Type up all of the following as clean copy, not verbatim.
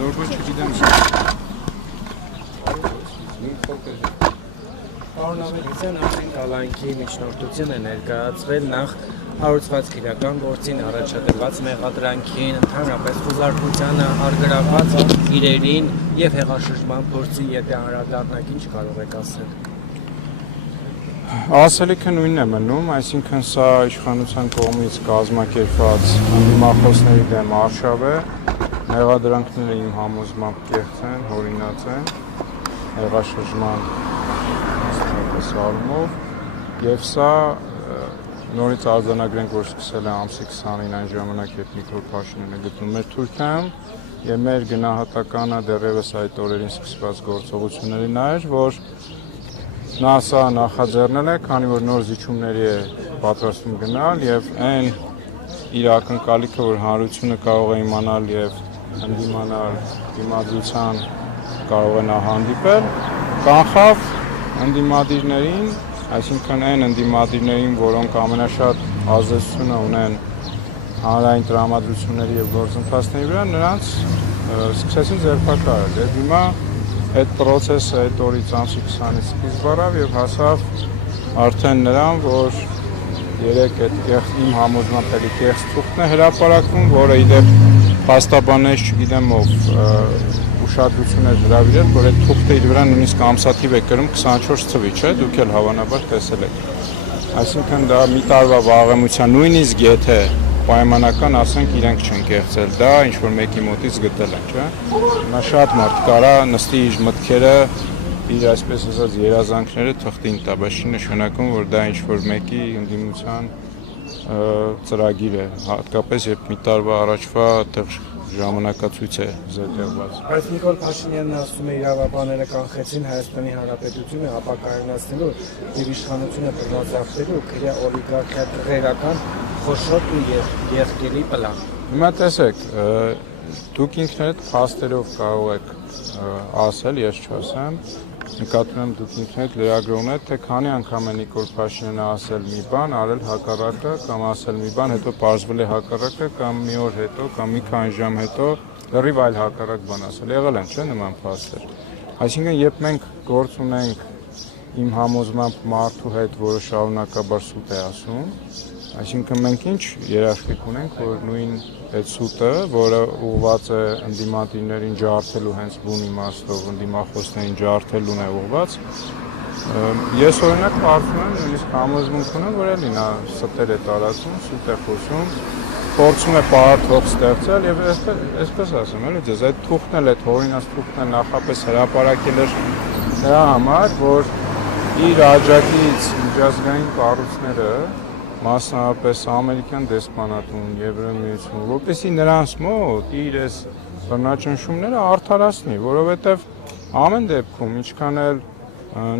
նոր բան չգիտեմ։ Պարոն Ավետիսյան, արդեն կալանքի միջնորդություն է ներկայացվել նախ հարուցված քրեական գործին, առաջադրված մեղադրանքին, ընդհանրապես խոզարկությանը, արգրաված իրերին եւ հեղաշրջման փորձի եթե անդրադառնանք, ինչ կարող եք ասել։ Ասելիքը նույնն է մնում, այսինքն սա իշխանության կողմից կազմակերպված ընդդիմախոսների դեմ արշավ է, մեղադրանքները իմ համոզմամբ կեղծ են, հորինած են, հեղաշրջման առումով, եւ սա նորից արձանագրենք, որ սկսել է ամսի 20-ին այն ժամանակ, երբ Նիկոլ Փաշինյանը գտնում էր Թուրքիայում, եւ մեր գնահատականը դեռևս այդ օրերին սկսված գործողություններին էր, որ նա սա նախաձեռնել է, քանի որ նոր զիջումների է պատրաստում գնալ եւ այն իր ակնկալիքը, որ հանրությունը կարող է իմանալ եւ ընդդիմանալ դիմադրության կարող է նա հանդիպել, կանխավ ընդդիմադիրներին, այսինքն այն ընդդիմադիրներին, որոնք ամենաշատ ազդեցությունը ունեն հանրային տրամադրությունների եւ գործընթացների վրա, նրանց սկսեցին ձերբակալել եւ հիմա այդ process-ը այդ օրից ամսի 20-ից սկիզբ առավ եւ հասավ արդեն նրան, որ երեք այդ իմ համոզմամբ էլի կեղծ թուղթն է հրապարակվում, որը իդեպ փաստաբաններ չգիտեմ ով ուշադրություն է հրավիրել, որ այդ թուղթը իր վրա նույնիսկ ամսաթիվ է կրում 24 թվի, չէ՞, դուք էլ հավանաբար տեսել եք։ Այսինքն դա մի տարվա վաղեմության նույնիսկ եթե պայմանական ասենք իրենք չեն կեղծել, դա ինչ որ մեկի մոտից գտել են, չէ՞։ Նա շատ մարդ կարա նստի իր մտքերը, իր այսպես ասած երազանքները թղթին տա, բայց չի նշանակում, որ դա ինչ որ մեկի ընդդիմության ծրագիր է, հատկապես երբ մի տարվա առաջվա այդտեղ ժամանակացույց է զետեղված։ Բայց Նիկոլ Փաշինյանն ասում է իրավաբանները կանխեցին Հայաստանի Հանրապետությունը ապակայունացնելու եւ իշխանությունը բռնազավթելու քրեա օլիգարխիա տղերական խոշոր ու եղկելի պլան։ Հիմա տեսեք, դուք ինքներդ փաստերով կարող եք ասել, ես չասեմ, նկատում եմ դուք ինքներդ լրագրողն եք, թե քանի անգամ է Նիկոլ Փաշինյանը ասել մի բան, արել հակառակը կամ ասել մի բան, հետո պարզվել է հակառակը կամ մի օր հետո կամ մի քանի ժամ հետո լրիվ այլ հակառակ բան ասել։ Եղել են, չէ՞, նման փաստեր։ Այսինքն, երբ մենք գործ ունենք իմ համոզմամբ մարդու հետ, որը շարունակաբար սուտ է ասում, այսինքն մենք ինչ երաշխիք ունենք, որ նույն այդ սուտը, որը ուղղված է ընդդիմադիրներին ջարդելու հենց բուն իմաստով, ընդդիմախոսներին ջարդելուն է ուղղված, ես օրինակ կարծում եմ, նույնիսկ համոզմունք ունեմ, որ էլի նա ստեր է տարածում, սուտ է խոսում, փորձում է պարարտ ստեղծել եւ այսպես ասեմ, էլի ձեզ այդ թուղթն էլ այդ հորինած թուղթն է նախապես հրապարակել էր նրա համար, որ իր աջակից միջազգային կառույցները մասնավորապես ամերիկյան դեսպանատուն, Եվրամիություն, որպեսզի նրանց մոտ իր այս բռնաճնշումները արդարացնի, որովհետև ամեն դեպքում ինչքան էլ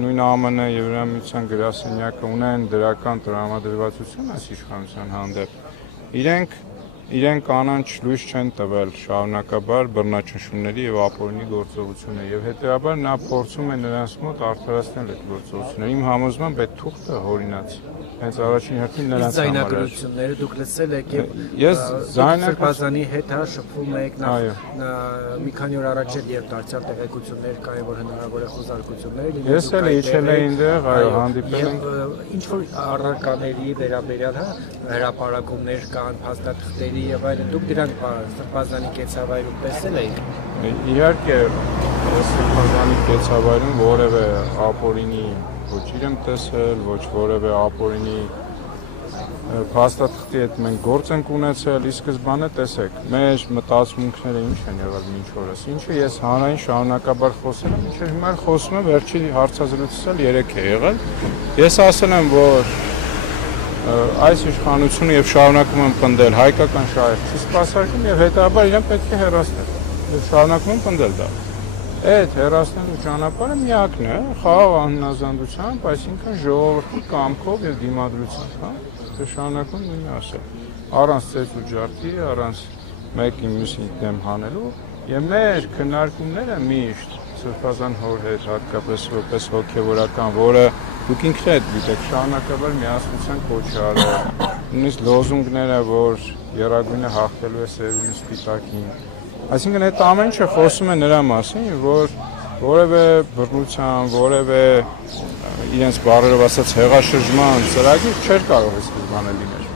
նույն ԱՄՆ Եվրամիության գրասենյակը ունեն դրական տրամադրվածություն այս իշխանության հանդեպ, իրենք կանանչ լույս չեն տվել շարունակաբար բռնաճնշումների եւ ապօրինի գործողությունը եւ հետեւաբար նա փորձում է նրանց մոտ արդարացնել այդ գործողությունները։ Իմ համոզմամբ այդ թուղթը հորինած հենց առաջին հերթին նրանց համար է։ Ձայնագրությունները դուք լսել եք եւ ես Սրբազանի հետ շփվում եք մի քանի օր առաջ էլ դարձյալ տեղեկություններ կային, որ հնարավոր է խոզարկություններ լինեն։ Ես էլ իջել էի այնտեղ, այո, հանդիպել ենք։ Ինչ որ առարկաների վերաբերյալ հրապարակումներ կան, փաստաթղթերի եւ այլն, դուք դրանք Սրբազանի կեցավայրում տեսել եք։ Իհարկե, Սրբազանի կեցավայրում որևէ ապօրինի ոչ իրեմ տեսել, ոչ որևէ ապօրինի փաստաթղթի հետ մենք գործ ենք ունեցել, ի սկզբանե տեսեք, մեր մտածմունքները ինչ են եղել մինչ օրս, ինչը ես հանրային շարունակաբար խոսել եմ, ինչը հիմա խոսում եմ, վերջի հարցազրույցս էլ 3 է եղել, ես ասել եմ, որ այս իշխանությունը եւ շարունակում եմ պնդել հայկական շահեր չի սպասարկում եւ հետաբար իրեն պետք է հեռացնել եւ շարունակում եմ պնդել դա։ Այդ հեռացնելու ճանապարհը միակն է, խաղաղ անհնազանդությամբ, այսինքն ժողովրդի կամքով եւ դիմադրությամբ, հա, շարունակում նույնը ասել։ Առանց ծեծ ու ջարդի, առանց մեկի մյուսի դեմ հանելու եւ մեր քննարկումները միշտ Սրբազան հոր հետ հատկապես որպես հոգեվորական, որը դուք ինքներդ գիտեք, շարունակաբար միասնության կոչ արել, նույնիսկ լոզունգները, որ եռագույնը հաղթելու է սերունի սպիտակին, Այսինքն այդ ամեն ինչը խոսում է նրա մասին, որ որևէ բռնության, որևէ իրենց բառերով ասած հեղաշրջման ծրագիր չէր կարող այս բանը լինել։